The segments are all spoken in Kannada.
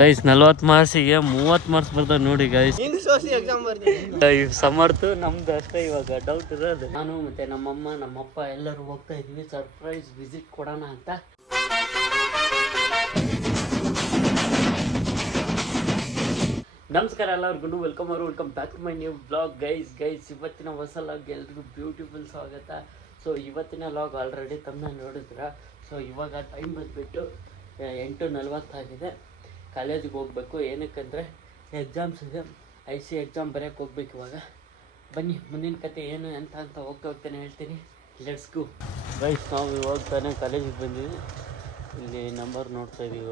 ಗೈಸ್ 40 ಮಾರ್ಕ್ಸಿಗೆ 30 ಮಾರ್ಕ್ಸ್ ಬರ್ತಾವೆ ನೋಡಿ ಗೈಸ್. ಸಮರ್ಥ ನಮ್ದು ಅಷ್ಟೇ ಇವಾಗ ಡೌಟ್ ಇರೋದು. ನಾನು ಮತ್ತೆ ನಮ್ಮಮ್ಮ ನಮ್ಮಪ್ಪ ಎಲ್ಲರೂ ಹೋಗ್ತಾ ಇದೀವಿ ಸರ್ಪ್ರೈಸ್ ವಿಸಿಟ್ ಕೊಡೋಣ ಅಂತ. ನಮಸ್ಕಾರ ಎಲ್ಲರಿಗೂ, welcome back to my new blog. Guys ಇವತ್ತಿನ ಹೊಸ ಲಾಗ್ ಎಲ್ರಿಗೂ ಬ್ಯೂಟಿಫುಲ್ ಸ್ವಾಗತ. ಸೊ ಇವತ್ತಿನ ಲಾಗ್ ಆಲ್ರೆಡಿ ತಮ್ಮನ್ನ ನೋಡಿದ್ರ. ಸೊ ಇವಾಗ ಟೈಮ್ ಬಂದುಬಿಟ್ಟು 8:40 ಆಗಿದೆ. ಕಾಲೇಜಿಗೆ ಹೋಗ್ಬೇಕು. ಏನಕ್ಕಂದರೆ ಎಕ್ಸಾಮ್ಸ್ ಇದೆ, IC ಎಕ್ಸಾಮ್ ಬರೆಯೋಕ್ಕೆ ಹೋಗ್ಬೇಕು. ಇವಾಗ ಬನ್ನಿ ಮುಂದಿನ ಕತೆ ಏನು ಅಂತ ಹೋಗ್ತಾನೆ ಹೇಳ್ತೀನಿ. Let's go guys. ನಾವು ಇವಾಗ ತಾನೇ ಕಾಲೇಜಿಗೆ ಬಂದಿದ್ವಿ. ಇಲ್ಲಿ ನಂಬರ್ ನೋಡ್ತಾ ಇದ್ದೀವಿ.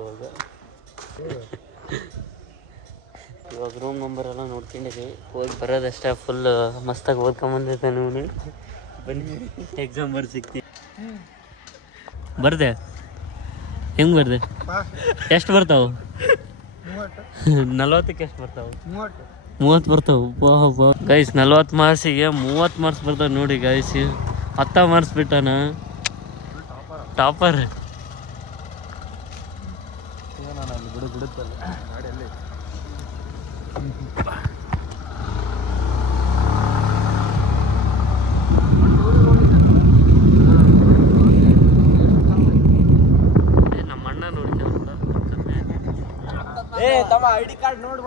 ಇವಾಗ ರೂಮ್ ನಂಬರ್ ಎಲ್ಲ ನೋಡ್ಕೊಂಡಿದ್ದೀವಿ. ಹೋಗಿ ಬರೋದಷ್ಟೇ. ಫುಲ್ ಮಸ್ತಾಗಿ ಓದ್ಕೊಂಬಂದಿದ್ದಾನೆ ಅವನು. ಬನ್ನಿ ಎಕ್ಸಾಮ್ ಸಿಗ್ತೀವಿ. ಬರ್ದೆ ಹೆಂಗೆ ಬರ್ದೆ? ಎಷ್ಟು ಬರ್ತಾವೆ? 40ಕ್ಕೆ ಎಷ್ಟು ಬರ್ತಾವೆ? 30 ಬರ್ತಾವೆ. ಗೈಸ್ 40 ಮಾರ್ಕ್ಸಿಗೆ 30 ಮಾರ್ಕ್ಸ್ ಬರ್ತಾವೆ ನೋಡಿ ಗೈಸ್. 10 ಮಾರ್ಕ್ಸ್ ಬಿಟ್ಟಾನ ಟಾಪರ್. ಐಡಿ ಕಾರ್ಡ್ ನೋಡಿ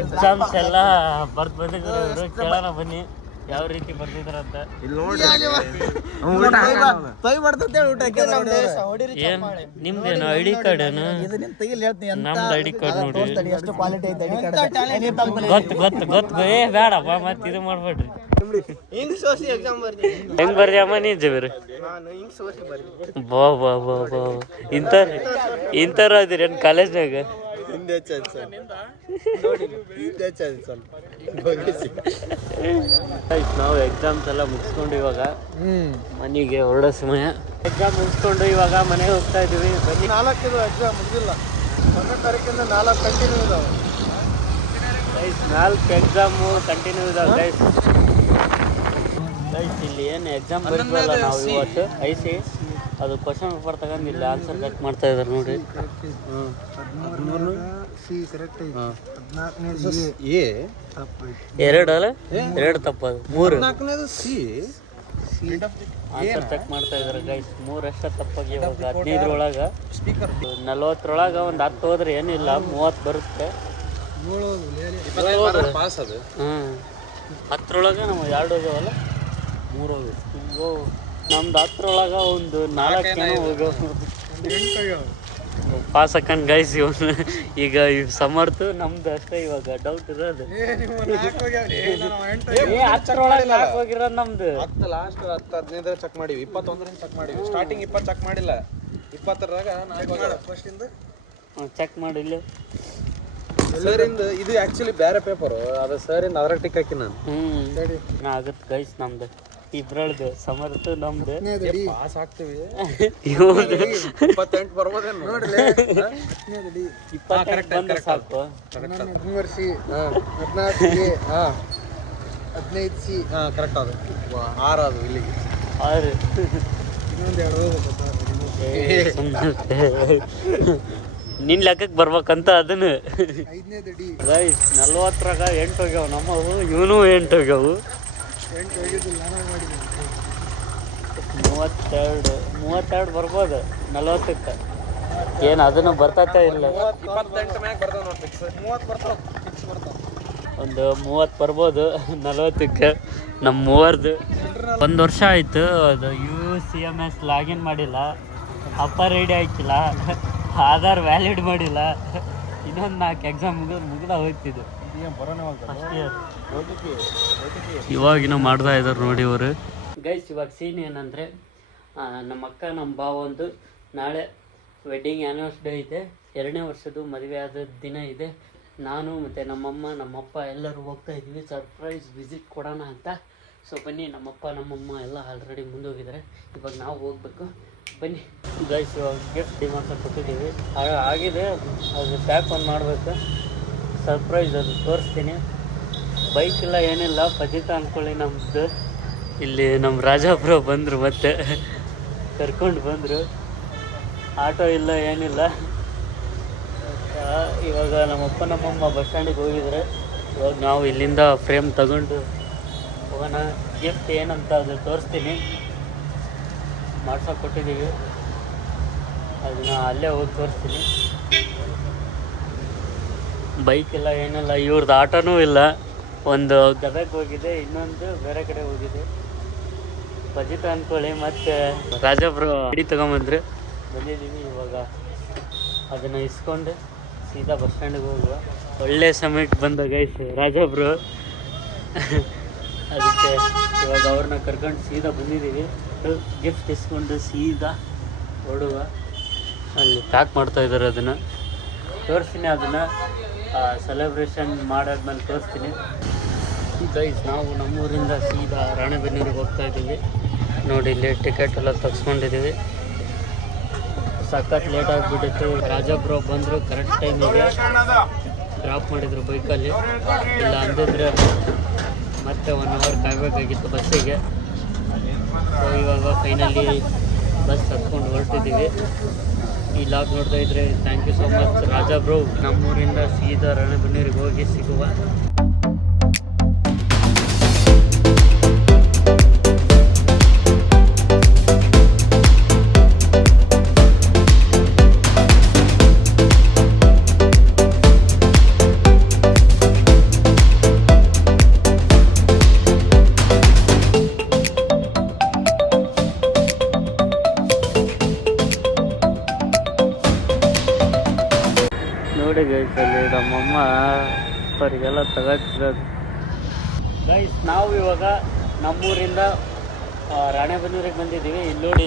ಎಕ್ಸಾಮ್ಸ್ ಎಲ್ಲ ಬರ್ದು ಬಂದಿದ್ರು. ಕೇಳೋಣ ಬನ್ನಿ ಯಾವ ರೀತಿ ಬರ್ತಿದ್ರಂತ. ನಿಮ್ದೇನು ಐಡಿ ಕಾರ್ಡ್ ಏನು? ನಮ್ದು ಐಡಿ ಕಾರ್ಡ್ ನೋಡಿ. ಗೊತ್ತು ಏ ಬೇಡಪ್ಪ ಮತ್ತೆ ಇದು ಮಾಡ್ಬೇಡ್ರಿ. ಹೆಂಗ್ ಬರ್ದಿ ಅಮ್ಮ ನೀನ್ ಜಬೀರ್? ಬಾ ಇಂಥವ್ರು ಅದಿರಿ ಏನ್ ಕಾಲೇಜ್ನಾಗ? ನಾವು ಎಕ್ಸಾಮ್ಸ್ ಎಲ್ಲ ಮುಗಿಸ್ಕೊಂಡು ಇವಾಗ ಮನೆಗೆ ಹೊರಡೋ ಸಮಯ. ಎಕ್ಸಾಮ್ ಮುಗಿಸ್ಕೊಂಡು ಇವಾಗ ಮನೆಗೆ ಹೋಗ್ತಾ ಇದೀವಿ. ಬನ್ನಿ. 4 ಎಕ್ಸಾಮ್ ಮುಗಿದಿಲ್ಲ. 1ನೇ ತಾರೀಕಿಂದ 4 ಕಂಟಿನ್ಯೂ ಇದಾವೆ. 4 ಎಕ್ಸಾಮು ಕಂಟಿನ್ಯೂ ಇದಾವೆ ಗೈಸ್. ಇಲ್ಲಿ ಏನು ಎಕ್ಸಾಮ್ ಬರೀತೀವಲ್ಲ ನಾವು ಇವತ್ತು IC, ಅದು ಕ್ವಶನ್ ಪೇಪರ್ ತಗೊಂಡಿಲ್ಲ, ಆನ್ಸರ್ ಕಟ್ ಮಾಡ್ತಾ ಇದಾರೆ ನೋಡಿ. ಎರಡು ತಪ್ಪದು. 3 ಆನ್ಸರ್ ಚೆಕ್ ಮಾಡ್ತಾ ಇದಾರೆ ಗೈಸ್. 3 ಅಷ್ಟೇ ತಪ್ಪಾಗಿ. ಇವಾಗ 15ರೊಳಗೆ 40ರೊಳಗೆ ಒಂದು 10 ಹೋದ್ರೆ ಏನಿಲ್ಲ, 30 ಬರುತ್ತೆ. 10ರೊಳಗೆ ನಾವು 2 ಹೋಗವಲ್ಲ, 3 ಹೋಗಿ. ನಮ್ದು 10ರೊಳಗೆ ಒಂದು 4 ಜನ ಹೋಗ್ಯಾವ. Pass ಹಾಕಂಡ್ guys. ಇವನು ಈಗ ಸಮರ್ಥ ನಮ್ದು ಅಷ್ಟೇ ಇವಾಗ ಡೌಟ್ ಇರೋದು. 10ರೊಳಗೆ 4 ಹೋಗಿರೋದು ನಮ್ದು. 10 ಲಾಸ್ಟ್ 10-15 ಚೆಕ್ ಮಾಡಿವಿ. 21 ಚೆಕ್ ಮಾಡಿವಿ. ಸ್ಟಾರ್ಟಿಂಗ್ 20 ಚೆಕ್ ಮಾಡಿಲ್ಲ. 20ರಾಗ 4 ಫಸ್ಟ್ ಇಂದ ಚೆಕ್ ಮಾಡಿಲ್ಲ. ಸರಿಂದ ಇದು ಆಕ್ಚುಲಿ ಬೇರೆ ಪೇಪರ್ ಅದು. ಸರಿಂದ ಅದ್ರಾಗ ಟಿಕ್ ಹಾಕಿ ನಾನು. ಆಗತ್ತೆ ಗೈಸ್. ನಮ್ದು ಇಬ್ರಳ್ದು ಸಮರ್ಥ ನಮ್ದು ಪಾಸ್ ಆಗ್ತೀವಿ. 28 ಬರ್ಬೋದೇನು ನೋಡ್ರಿ. 28 ಬಂದ್ರೆ ಸಾಕು. 14C 15C correct. ಅದು 6 ಅದು ಇಲ್ಲಿಗೆ 6. ಇನ್ನೊಂದು 2 ನಿನ್ ಲೆಕ್ಕಕ್ಕೆ ಬರ್ಬೇಕಂತ ಅದನ್ನು. ಗೈಸ್ 40ರಾಗ 8 ಹೋಗ್ಯಾವ ನಮ್ಮವು. ಇವನು 8 ಹೋಗ್ಯಾವು. 32 ಬರ್ಬೋದು 40ಕ್ಕೆ. ಏನು ಅದನ್ನು ಬರ್ತೈತೆ ಇಲ್ಲ. 28 ಮ್ಯಾಗ ಬರ್ತಾವ ನೋಡಿ. 30 ಬರ್ತಾವ. ಒಂದು 30 ಬರ್ಬೋದು 40ಕ್ಕೆ. ನಮ್ಮ 3 1 ವರ್ಷ ಆಯಿತು. ಅದು UCMS ಲಾಗಿನ್ ಮಾಡಿಲ್ಲ, ಅಪ್ಪರ್ ಐಡಿ ಹಾಕಿಲ್ಲ, ಆಧಾರ್ ವ್ಯಾಲಿಡ್ ಮಾಡಿಲ್ಲ. ಇನ್ನೊಂದು 4 ಎಕ್ಸಾಮ್ ಮುಗಿದ ಹೋಗ್ತಿದ್ದು. ಫಸ್ಟ್ ಇಯರ್ ಇವಾಗಿನ ಮಾಡ್ತಾ ಇದ್ದಾರೆ ನೋಡಿ ಇವರು ಗೈಸ್. ಇವಾಗ ಸೀನ್ ಏನಂದರೆ, ನಮ್ಮ ಅಕ್ಕ ನಮ್ಮ ಭಾವ ಒಂದು ನಾಳೆ ವೆಡ್ಡಿಂಗ್ ಆ್ಯನಿವರ್ಸರಿ ಇದೆ. 2ನೇ ವರ್ಷದ್ದು ಮದುವೆ ಆದ ದಿನ ಇದೆ. ನಾನು ಮತ್ತು ನಮ್ಮಮ್ಮ ನಮ್ಮಪ್ಪ ಎಲ್ಲರೂ ಹೋಗ್ತಾ ಇದ್ದೀವಿ ಸರ್ಪ್ರೈಸ್ ವಿಸಿಟ್ ಕೊಡೋಣ ಅಂತ. ಸೊ ಬನ್ನಿ. ನಮ್ಮಪ್ಪ ನಮ್ಮಮ್ಮ ಎಲ್ಲ ಆಲ್ರೆಡಿ ಮುಂದೋಗಿದ್ದಾರೆ. ಇವಾಗ ನಾವು ಹೋಗ್ಬೇಕು. ಬನ್ನಿ ಗೈಸ್. ಇವಾಗ ಗಿಫ್ಟ್ ಡಿಮಾಂಡ್ ಕೊಟ್ಟಿದ್ದೀವಿ, ಆಗಿದೆ. ಅದು ಪ್ಯಾಕ್ ಒಂದು ಮಾಡಬೇಕು. ಸರ್ಪ್ರೈಸ್ ಅದು ತೋರಿಸ್ತೀನಿ. ಬೈಕ್ ಇಲ್ಲ ಏನಿಲ್ಲ, ಫಜಿತ ಅಂದ್ಕೊಳ್ಳಿ. ನಮ್ಮದು ಇಲ್ಲಿ ನಮ್ಮ ರಾಜಾಪುರ ಬಂದರು, ಮತ್ತೆ ಕರ್ಕೊಂಡು ಬಂದರು. ಆಟೋ ಇಲ್ಲ ಏನಿಲ್ಲ. ಇವಾಗ ನಮ್ಮಪ್ಪ ನಮ್ಮಮ್ಮ ಬಸ್ ಸ್ಟ್ಯಾಂಡಿಗೆ ಹೋಗಿದ್ರೆ ಇವಾಗ ನಾವು ಇಲ್ಲಿಂದ ಫ್ರೇಮ್ ತಗೊಂಡು ಹೋಗೋಣ. ಗಿಫ್ಟ್ ಏನಂತ ಅದು ತೋರಿಸ್ತೀನಿ. ಮಾಡ್ಸೋಕೆ ಕೊಟ್ಟಿದ್ದೀವಿ, ಅದನ್ನು ಅಲ್ಲೇ ಹೋಗಿ ತೋರಿಸ್ತೀನಿ. ಬೈಕ್ ಇಲ್ಲ ಏನಿಲ್ಲ, ಇವ್ರದ್ದು ಆಟೋನೂ ಇಲ್ಲ. ಒಂದು ಗದಗ ಹೋಗಿದೆ, ಇನ್ನೊಂದು ಬೇರೆ ಕಡೆ ಹೋಗಿದೆ. ಬಜೆಟ್ ಅಂದ್ಕೊಳ್ಳಿ. ಮತ್ತು ರಾಜಬ್ರು ಗಾಡಿ ತೊಗೊಂಬಂದ್ರೆ ಬಂದಿದ್ದೀವಿ. ಇವಾಗ ಅದನ್ನು ಇಸ್ಕೊಂಡು ಸೀದಾ ಬಸ್ ಸ್ಟ್ಯಾಂಡಿಗೆ ಹೋಗುವ. ಒಳ್ಳೆ ಸಮಯಕ್ಕೆ ಬಂದ ಗೈಸ್ ರಾಜಬ್ರು. ಅದಕ್ಕೆ ಇವಾಗ ಅವ್ರನ್ನ ಕರ್ಕೊಂಡು ಸೀದಾ ಬಂದಿದ್ದೀವಿ. ಗಿಫ್ಟ್ ಇಸ್ಕೊಂಡು ಸೀದಾ ಹೊಡುವ. ಅಲ್ಲಿ ಪ್ಯಾಕ್ ಮಾಡ್ತಾಯಿದ್ದಾರೆ, ಅದನ್ನು ತೋರಿಸ್ತೀನಿ. ಅದನ್ನು ಸೆಲೆಬ್ರೇಷನ್ ಮಾಡಾದ್ಮೇಲೆ ತೋರಿಸ್ತೀನಿ. ಗೈಸ್ ನಾವು ನಮ್ಮೂರಿಂದ ಸೀದಾ ರಾಣೆಬೆನ್ನೂರಿಗೆ ಹೋಗ್ತಾ ಇದ್ದೀವಿ. ನೋಡಿ ಇಲ್ಲಿ ಟಿಕೆಟ್ ಎಲ್ಲ ತೆಗ್ಸ್ಕೊಂಡಿದ್ದೀವಿ. ಸಖತ್ ಲೇಟ್ ಆಗಿಬಿಟ್ಟಿತ್ತು. ರಾಜಬ್ರು ಬಂದರು ಕರೆಕ್ಟ್ ಟೈಮಿಗೆ ಡ್ರಾಪ್ ಮಾಡಿದರು ಬೈಕಲ್ಲಿ. ಇಲ್ಲ ಅಂದಿದ್ರೆ ಮತ್ತೆ 1 ಅವರ್ ಕಾಯಬೇಕಾಗಿತ್ತು ಬಸ್ಸಿಗೆ. ಸೊ ಇವಾಗ ಫೈನಲಿ ಬಸ್ ಹತ್ಕೊಂಡು ಹೊರಟಿದ್ದೀವಿ. ಈ ಲಾಗ್ ನೋಡ್ತಾ ಇದ್ರೆ ಥ್ಯಾಂಕ್ ಯು ಸೋ ಮಚ್ ರಾಜಬ್ರು. ನಮ್ಮೂರಿಂದ ಸೀದಾ ರಾಣೆಬೆನ್ನೂರಿಗೆ ಹೋಗಿ ಸಿಗುವ. ನೋಡಿ ಗೈಸ್, ಅಲ್ಲಿ ನಮ್ಮಮ್ಮ ಅವರಿಗೆಲ್ಲ ತಗೋತಿರೋದು. ಗೈಸ್ ನಾವು ಇವಾಗ ನಮ್ಮೂರಿಂದ ರಾಣೆಬೆನ್ನೂರಿಗೆ ಬಂದಿದ್ದೀವಿ. ಇಲ್ಲಿ ನೋಡಿ,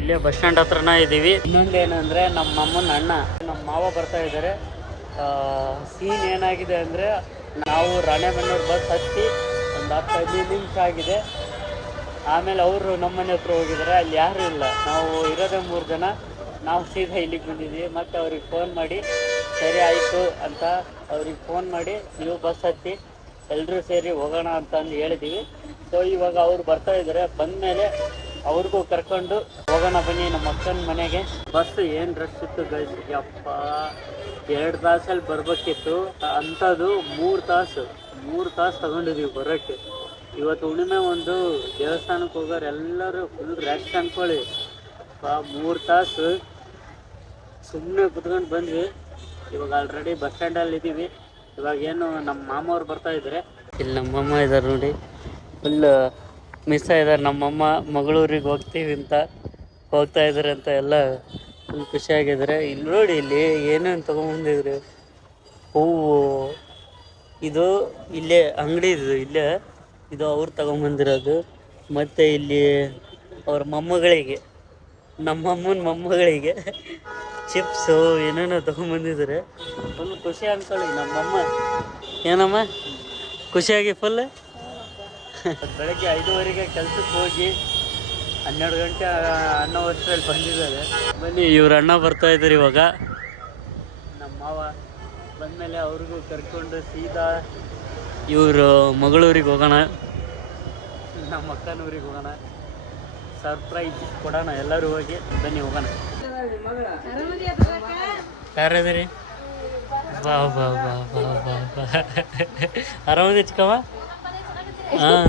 ಇಲ್ಲೇ ಬಸ್ ಸ್ಟ್ಯಾಂಡ್ ಹತ್ರನೇ ಇದ್ದೀವಿ. ಇನ್ನೊಂದು ಏನಂದರೆ ನಮ್ಮ ಅಮ್ಮನ ಅಣ್ಣ, ನಮ್ಮ ಮಾವ ಬರ್ತಾ ಇದ್ದಾರೆ. ಸೀನ್ ಏನಾಗಿದೆ ಅಂದರೆ, ನಾವು ರಾಣೆಬೆನ್ನೂರು ಬಸ್ ಹತ್ತಿ ಒಂದು 10-15 ನಿಮಿಷ ಆಗಿದೆ. ಆಮೇಲೆ ಅವರು ನಮ್ಮ ಮನೆ ಹತ್ರ ಹೋಗಿದ್ದಾರೆ. ಅಲ್ಲಿ ಯಾರೂ ಇಲ್ಲ, ನಾವು ಇರೋದೇ 3 ಜನ. ನಾವು ಸೀದಾ ಇಲ್ಲಿಗೆ ಬಂದಿದ್ದೀವಿ. ಮತ್ತು ಅವ್ರಿಗೆ ಫೋನ್ ಮಾಡಿ ಸರಿ ಆಯಿತು ಅಂತ ಅವ್ರಿಗೆ ಫೋನ್ ಮಾಡಿ ನೀವು ಬಸ್ ಹತ್ತಿ ಎಲ್ಲರೂ ಸೇರಿ ಹೋಗೋಣ ಅಂತಂದು ಹೇಳಿದ್ದೀವಿ. ಸೊ ಇವಾಗ ಅವ್ರು ಬರ್ತಾ ಇದ್ದಾರೆ. ಬಂದಮೇಲೆ ಅವ್ರಿಗೂ ಕರ್ಕೊಂಡು ಹೋಗೋಣ ಬನ್ನಿ ನಮ್ಮ ಅಕ್ಕನ ಮನೆಗೆ. ಬಸ್ ಏನು ರಶ್ ಇತ್ತು ಗೈಸ್, ಯಪ್ಪ 2 ತಾಸಲ್ಲಿ ಬರಬೇಕಿತ್ತು. ಅಂಥದ್ದು 3 ತಾಸು ತಗೊಂಡಿದ್ದೀವಿ ಬರೋಕ್ಕೆ. ಇವತ್ತು ಹುಣ್ಣಿಮೆ ಒಂದು ದೇವಸ್ಥಾನಕ್ಕೆ ಹೋಗೋರು ಎಲ್ಲರೂ ಫುಲ್ ರೆಸ್ಟ್ ಅಂದ್ಕೊಳ್ಳಿ. 3 ತಾಸು ಸುಮ್ಮನೆ ಕುತ್ಕೊಂಡು ಬಂದ್ವಿ. ಇವಾಗ ಆಲ್ರೆಡಿ ಬಸ್ ಸ್ಟ್ಯಾಂಡಲ್ಲಿ ಇದ್ದೀವಿ. ಇವಾಗ ಏನು ನಮ್ಮ ಮಾಮವ್ರು ಬರ್ತಾ ಇದ್ದಾರೆ. ಇಲ್ಲಿ ನಮ್ಮಮ್ಮ ಇದ್ದಾರೆ ನೋಡಿ, ಫುಲ್ ಮಿಸ್ ಆಗಿದ್ದಾರೆ. ನಮ್ಮಮ್ಮ ಮಗಳೂರಿಗೆ ಹೋಗ್ತಾ ಇದ್ದಾರೆ ಅಂತ ಎಲ್ಲ ಫುಲ್ ಖುಷಿಯಾಗಿದ್ದಾರೆ. ಇಲ್ಲಿ ನೋಡಿ, ಇಲ್ಲಿ ಏನೇನು ತೊಗೊಂಬಂದಿದ್ರು. ಹೂವು, ಇದು ಇಲ್ಲೇ ಅಂಗಡಿ ಇಲ್ಲೇ ಇದು ಅವ್ರು ತೊಗೊಂಬಂದಿರೋದು. ಮತ್ತು ಇಲ್ಲಿ ಅವ್ರ ಮೊಮ್ಮಗಳಿಗೆ, ನಮ್ಮಮ್ಮನ ಮೊಮ್ಮಗಳಿಗೆ ಚಿಪ್ಸು ಏನೇನೋ ತೊಗೊಂಬಂದಿದ್ದಾರೆ. ಫುಲ್ ಖುಷಿ ಅಂದ್ಕೊಳ್ಳಿ ನಮ್ಮಮ್ಮ. ಏನಮ್ಮ ಖುಷಿಯಾಗಿ ಫುಲ್. ಬೆಳಗ್ಗೆ 5:30ಗೆ ಕೆಲ್ಸಕ್ಕೆ ಹೋಗಿ 12 ಗಂಟೆ ಅನ್ನೋ ವರ್ಷದಲ್ಲಿ ಬಂದಿದ್ದಾರೆ. ಬನ್ನಿ, ಇವ್ರ ಅಣ್ಣ ಬರ್ತಾ ಇದ್ದಾರೆ ಇವಾಗ. ನಮ್ಮ ಮಾವ ಬಂದಮೇಲೆ ಅವ್ರಿಗೂ ಕರ್ಕೊಂಡು ಸೀದಾ ಇವರು ಮಗಳೂರಿಗೆ ಹೋಗೋಣ, ನಮ್ಮ ಅಕ್ಕನೂರಿಗೆ ಹೋಗೋಣ. ಸರ್ಪ್ರೈಸ್ ಕೊಡೋಣ ಎಲ್ಲರೂ ಹೋಗಿ. ಬನ್ನಿ ಹೋಗೋಣ. ಯಾರದಿರಿ? ಬಾ ಬಾ ಬಾ ಬಾ ಬಾ ಬಾ. ಆರಾಮದಿ ಚಿಕ್ಕಮ್ಮ? ಹಾಂ.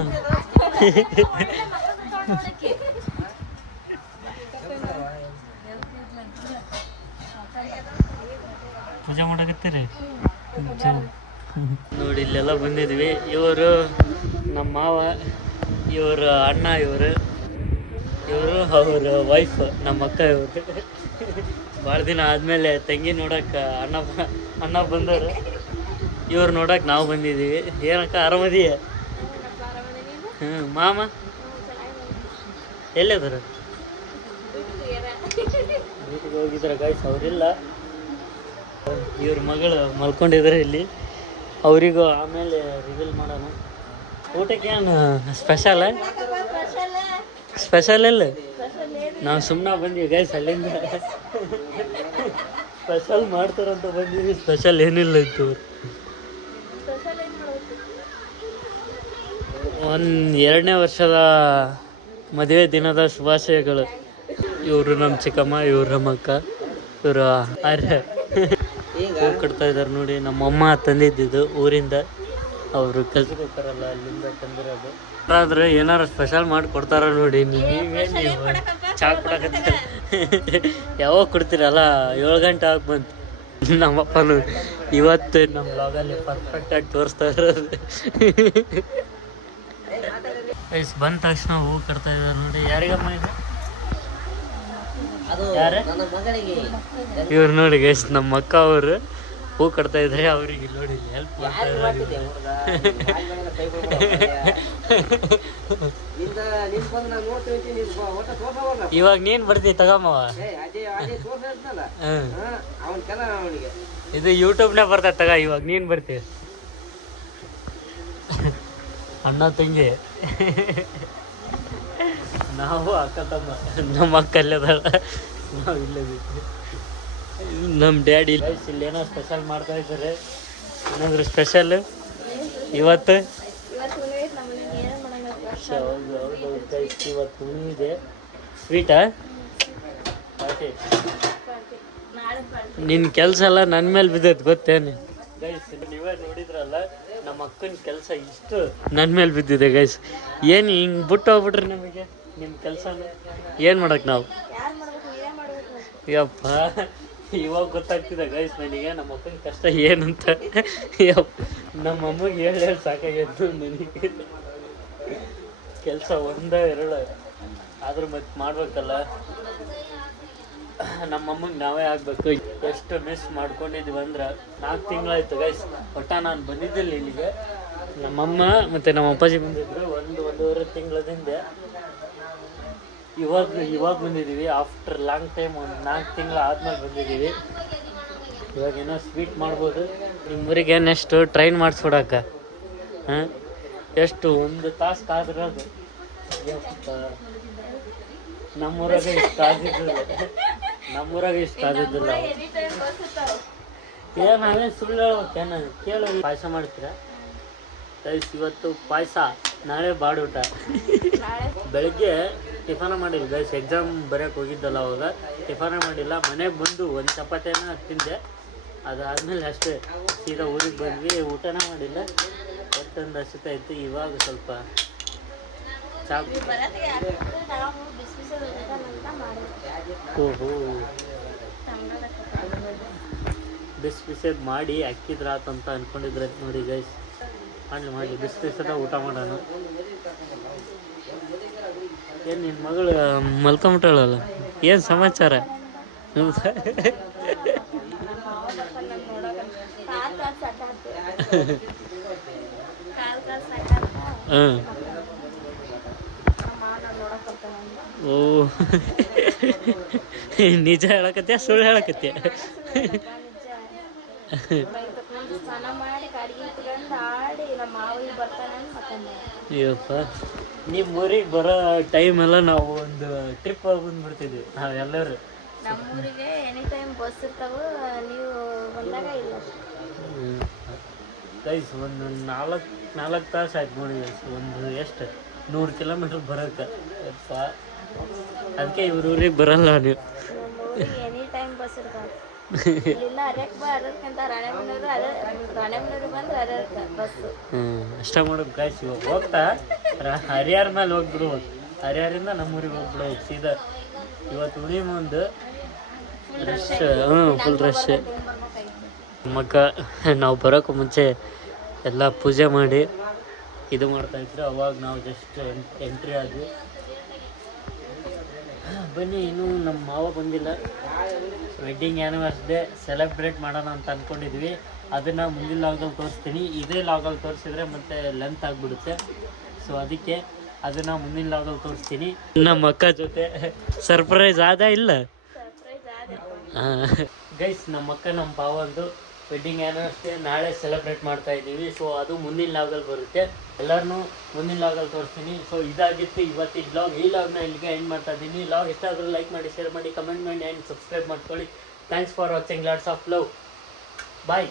ಪೂಜೆ ಮಾಡಕತ್ತೀರಿ? ನೋಡಿ ಇಲ್ಲೆಲ್ಲ ಬಂದಿದ್ವಿ. ಇವರು ನಮ್ಮ ಮಾವ, ಇವ್ರ ಅಣ್ಣ, ಇವರು ಅವ್ರ ವೈಫ್, ನಮ್ಮ ಅಕ್ಕ. ಇವರು ಭಾಳ ದಿನ ಆದಮೇಲೆ ತಂಗಿ ನೋಡೋಕೆ ಅಣ್ಣ ಬಂದವರು. ಇವ್ರು ನೋಡೋಕೆ ನಾವು ಬಂದಿದ್ದೀವಿ. ಏನಕ್ಕ ಆರಾಮದೀಯ? ಮಾಮ ಎಲ್ಲಿದಾರ? ಡ್ಯೂಟಿಗೆ ಹೋಗಿದ್ದಾರೆ ಗೈಸ್, ಅವರಿಲ್ಲ. ಇವ್ರ ಮಗಳು ಮಲ್ಕೊಂಡಿದ್ದಾರೆ ಇಲ್ಲಿ. ಅವರಿಗೂ ಆಮೇಲೆ ರಿವೀಲ್ ಮಾಡೋಣ. ಊಟಕ್ಕೆ ಏನು ಸ್ಪೆಷಲ್ ಇಲ್ಲ. ನಾವು ಸುಮ್ಮನೆ ಬಂದೀವಿ ಗೈಸ್, ಅಲ್ಲಿಂದ ಸ್ಪೆಷಲ್ ಮಾಡ್ತಾರಂತ ಬಂದೀವಿ. ಸ್ಪೆಷಲ್ ಏನಿಲ್ಲ ಇತ್ತು. 2ನೇ ವರ್ಷದ ಮದುವೆ ದಿನದ ಶುಭಾಶಯಗಳು. ಇವರು ನಮ್ಮ ಚಿಕ್ಕಮ್ಮ, ಇವ್ರು ನಮ್ಮ ಅಕ್ಕ, ಇವರು ಆರ್ಯ ಹೂ ಕಟ್ತಾ ಇದ್ದಾರೆ ನೋಡಿ. ನಮ್ಮಮ್ಮ ತಂದಿದ್ದಿದ್ದು ಊರಿಂದ, ಅವರು ಕೆಲ್ಸಕ್ಕೆ ಹೋಗ್ತಾರಲ್ಲ ಅಲ್ಲಿಂದ ತಂದಿರೋದು. ಆದ್ರೆ ಏನಾರು ಸ್ಪೆಷಲ್ ಮಾಡಿ ಕೊಡ್ತಾರ ನೋಡಿ. ನೀವೇ ನೀವು ಚಾ ಕೊಡಕತ್ತ ಯಾವಾಗ ಕೊಡ್ತೀರಲ್ಲ 7 ಗಂಟೆ ಆಗಿ ಬಂತು. ನಮ್ಮಪ್ಪನು ಇವತ್ತು ನಮ್ಮ ಬ್ಲಾಗಲ್ಲಿ ಪರ್ಫೆಕ್ಟಾಗಿ ತೋರಿಸ್ತಾ ಇರೋದು. ಬಂದ ತಕ್ಷಣ ಹೂ ಕಟ್ತಾ ಇದ್ದಾರೆ ನೋಡಿ. ಯಾರಿಗಮ್ಮ ಇದು? ಯಾರು? ಇವ್ರು ನೋಡಿ ಗೈಸ್, ನಮ್ಮ ಅಕ್ಕ ಅವರು ಹೂ ಕಟ್ತಾ ಇದ್ರೆ ಅವ್ರಿಗೆ ನೋಡಿ ಹೆಲ್ಪ್ ಮಾಡ್ತಾ ಇದ್ದಾರೆ. ಇವಾಗ ನೀನ್ ಬರ್ತೀವಿ ತಗಮ್ಮವ. ಇದು ಯೂಟ್ಯೂಬ್ನ ಬರ್ತದೆ ತಗ. ಇವಾಗ ನೀನ್ ಬರ್ತೀವಿ, ಅಣ್ಣ ತಂಗಿ ನಾವು ಅಕ್ಕ ತಮ್ಮ. ನಮ್ಮ ಅಕ್ಕ ಅಲ್ಲದಾಳ, ನಾವು ಇಲ್ಲದಿದ್ವಿ. ನಮ್ಮ ಡ್ಯಾಡಿ ಇಲ್ಲೇನೋ ಸ್ಪೆಷಲ್ ಮಾಡ್ತಾ ಇದ್ದಾರೆ. ಏನಾದ್ರು ಸ್ಪೆಷಲ್ ಇವತ್ತು? ಇವತ್ತು ಇದೆ ಸ್ವೀಟಾ? ಪಾರ್ಟಿ. ನಿನ್ನ ಕೆಲಸ ಎಲ್ಲ ನನ್ನ ಮೇಲೆ ಬಿದ್ದೈತೆ ಗೊತ್ತೇನು ಗೈಸ್? ನೀವೇ ನೋಡಿದ್ರಲ್ಲ ನಮ್ಮ ಅಕ್ಕನ ಕೆಲಸ ಇಷ್ಟು ನನ್ನ ಮೇಲೆ ಬಿದ್ದಿದೆ ಗೈಸ್. ಏನು ಹಿಂಗೆ ಬಿಟ್ಟು ಹೋಗ್ಬಿಟ್ರಿ ನಮಗೆ ನಿಮ್ಮ ಕೆಲಸನ ಏನು ಮಾಡಕ್ಕೆ ನಾವು? ಯಪ್ಪ ಇವಾಗ ಗೊತ್ತಾಗ್ತಿದೆ ಗೈಸ್ ನನಗೆ ನಮ್ಮ ಅಪ್ಪನ ಕಷ್ಟ ಏನಂತ. ಯಪ್ಪ ನಮ್ಮ ಅಮ್ಮಗೆ ಹೇಳಿ ಸಾಕಾಗಿತ್ತು ನನಗೆ. ಕೆಲಸ 1-2 ಆದ್ರೂ ಮತ್ತೆ ಮಾಡ್ಬೇಕಲ್ಲ. ನಮ್ಮಮ್ಮಗೆ ನಾವೇ ಆಗ್ಬೇಕು. ಎಷ್ಟು ಮಿಸ್ ಮಾಡ್ಕೊಂಡಿದ್ವಿ ಅಂದ್ರೆ 4 ತಿಂಗಳಾಯ್ತು ಗೈಸ್. ಒಟ್ಟ ನಾನು ಬಂದಿದ್ದಿಲ್ಲ ಇಲ್ಲಿಗೆ. ನಮ್ಮಮ್ಮ ಮತ್ತು ನಮ್ಮ ಅಪ್ಪಾಜಿ ಬಂದಿದ್ರು 1-1.5 ತಿಂಗಳದಿಂದ. ಇವಾಗ ಬಂದಿದ್ದೀವಿ ಆಫ್ಟರ್ ಲಾಂಗ್ ಟೈಮ್. ಒಂದು 4 ತಿಂಗಳು ಆದ್ಮೇಲೆ ಬಂದಿದ್ದೀವಿ. ಇವಾಗ ಏನೋ ಸ್ವೀಟ್ ಮಾಡ್ಬೋದು. ನಿಮ್ಮೂರಿಗೆ ನೆಕ್ಸ್ಟು ಟ್ರೈನ್ ಮಾಡಿಸ್ಕೊಡಕ್ಕ. ಹಾಂ, ಎಷ್ಟು 1 ತಾಸು ಕಾದಿರೋದು. ನಮ್ಮೂರಾಗ ಇಷ್ಟು ಕಾದಿದ್ದಿಲ್ಲ. ನಾವೇ ಸುಳ್ಳು ಹೇಳ್ಬೇಕೇನ? ಕೇಳೋ. ಪಾಯಸ ಮಾಡ್ತೀರಾ ಗೈಸ್? ಇವತ್ತು ಪಾಯಸ, ನಾಳೆ ಬಾಡೂಟ. ಬೆಳಗ್ಗೆ ಟಿಫಾನ ಮಾಡಿಲ್ಲ ಗೈಸ್. ಎಕ್ಸಾಮ್ ಬರೆಯೋಕೆ ಹೋಗಿದ್ದಲ್ಲ ಅವಾಗ ಟಿಫಾನ ಮಾಡಿಲ್ಲ. ಮನೆಗೆ ಬಂದು 1 ಚಪಾತಿನ ತಿಂದೆ. ಅದಾದಮೇಲೆ ಅಷ್ಟೇ ಸೀದಾ ಊರಿಗೆ ಬಂದ್ವಿ. ಊಟನ ಮಾಡಿಲ್ಲ. ಹೊತ್ತೊಂದು ಹಸಿತಾಯಿತ್ತು. ಇವಾಗ ಸ್ವಲ್ಪ ಚಾ. ಓಹೋ, ಬಿಸಿದ್ ಮಾಡಿ ಅಕ್ಕಿದ್ರಾತಂತ ಅಂದ್ಕೊಂಡಿದ್ರೆ ನೋಡಿ ಗೈಸ್. ಮಾಡಿ ಬಿಸಿದ ಊಟ ಮಾಡೋಣ. ಏನು ನಿನ್ನ ಮಗಳು ಮಲ್ಕೊಂಬಿಟ್ಟಾಳಲ್ಲ, ಏನು ಸಮಾಚಾರ? ಹಾಂ, ಓ ನಿಜ ಹೇಳಕತ್ಯ ಸುಳ್ಳು ಹೇಳಕತ್ಯ? ಅಯ್ಯಪ್ಪ, ನಿಮ್ಮ ಊರಿಗೆ ಬರೋ ಟೈಮೆಲ್ಲ ನಾವು ಒಂದು ಟ್ರಿಪ್ ಹೋಗಿ ಬಂದ್ಬಿಡ್ತಿದ್ವಿ ನಾವೆಲ್ಲರೂ. ನಮ್ಮೂರಿಗೆ ಎನಿ ಟೈಮ್ ಬಸ್ ಇರ್ತಾವೆ, ನೀವು ಬಂದಾಗ ಇಲ್ಲ. ಗೈಸ್ ಒಂದು 4 ತಾಸು ಆಯ್ತು ನೋಡಿ ಗೈಸ್. ಒಂದು ಎಷ್ಟು 100 ಕಿಲೋಮೀಟ್ರ್ ಬರೋಕ್ಕೆ. ಯಪ್ಪ, ಅದಕ್ಕೆ ಇವ್ರ ಊರಿಗೆ ಬರಲ್ಲ ನೀವು. ನಮ್ಮೂರಿಗೆ ಎನಿ ಟೈಮ್ ಬಸ್ ಇರ್ತಾವೆ. ಇಲ್ಲಿಂದ ಹರ್ಯಕ್ಕೆ ಬಾ, ಹರ್ಯಕ್ಕಂತ ರಾಣೆಬೆನ್ನೂರು ಬಂದ್ರೆ ಹರ್ಯಕ್ಕೆ ಬಸ್ಸು. ಅಷ್ಟೇ ಮಾಡೋದು ಗೈಸ್. ಇವಾಗ ಹೋಗ್ತಾ ಹರಿಯಾರ ಮೇಲೆ ಹೋಗ್ಬಿಡ್ಬೋದು. ಹರಿಯಾರಿಂದ ನಮ್ಮೂರಿಗೆ ಹೋಗ್ಬಿಡ್ಬೋದು ಸೀದಾ. ಇವತ್ತು ಉಳಿ ಮುಂದೆ ರಶ್, ಫುಲ್ ರಶ್. ಮಕ್ಕ ನಾವು ಬರೋಕ್ಕೂ ಮುಂಚೆ ಎಲ್ಲ ಪೂಜೆ ಮಾಡಿ ಇದು ಮಾಡ್ತಾಯಿದ್ರು. ಅವಾಗ ನಾವು ಜಸ್ಟ್ ಎಂಟ್ರಿ ಆದ್ವಿ. ಬನ್ನಿ, ಇನ್ನೂ ನಮ್ಮ ಮಾವ ಬಂದಿಲ್ಲ. ವೆಡ್ಡಿಂಗ್ ಆ್ಯನಿವರ್ಸರಿ ಸೆಲೆಬ್ರೇಟ್ ಮಾಡೋಣ ಅಂತ ಅಂದ್ಕೊಂಡಿದ್ವಿ. ಅದನ್ನು ಮುಂದಿನ ಲಾಗಲ್ಲಿ ತೋರಿಸ್ತೀನಿ. ಇದೇ ಲಾಗಲ್ಲಿ ತೋರಿಸಿದ್ರೆ ಮತ್ತೆ ಲೆಂತ್ ಆಗಿಬಿಡುತ್ತೆ. ಸೊ ಅದಕ್ಕೆ ಅದನ್ನು ಮುಂದಿನ ಲಾಗಲ್ಲಿ ತೋರಿಸ್ತೀನಿ. ನಮ್ಮ ಅಕ್ಕ ಜೊತೆ ಸರ್ಪ್ರೈಸ್ ಇಲ್ಲ ಗೈಸ್. ನಮ್ಮ ಅಕ್ಕ ನಮ್ಮ ಭಾವಂದು ವೆಡ್ಡಿಂಗ್ ಆ್ಯನಿವರ್ಸರಿ ನಾಳೆ ಸೆಲೆಬ್ರೇಟ್ ಮಾಡ್ತಾ ಇದ್ದೀವಿ. ಸೊ ಅದು ಮುಂದಿನ ಲಾಗಲ್ಲಿ ಬರುತ್ತೆ. ಎಲ್ಲರನ್ನೂ ಮುಂದಿನ ಲಾಗಲ್ಲಿ ತೋರಿಸ್ತೀನಿ. ಸೊ ಇದಾಗಿತ್ತು ಇವತ್ತಿನ ಬ್ಲಾಗ್. ಈ ಲಾಗ್ನ ಇಲ್ಲಿಗೆ ಎಂಡ್ ಮಾಡ್ತಾ ಇದ್ದೀನಿ. ಲಾಗ್ ಇಷ್ಟ ಆದರೂ ಲೈಕ್ ಮಾಡಿ, ಶೇರ್ ಮಾಡಿ, ಕಮೆಂಟ್ ಮಾಡಿ ಆ್ಯಂಡ್ ಸಬ್ಸ್ಕ್ರೈಬ್ ಮಾಡ್ಕೊಳ್ಳಿ. Thanks for watching. Lots of love. Bye.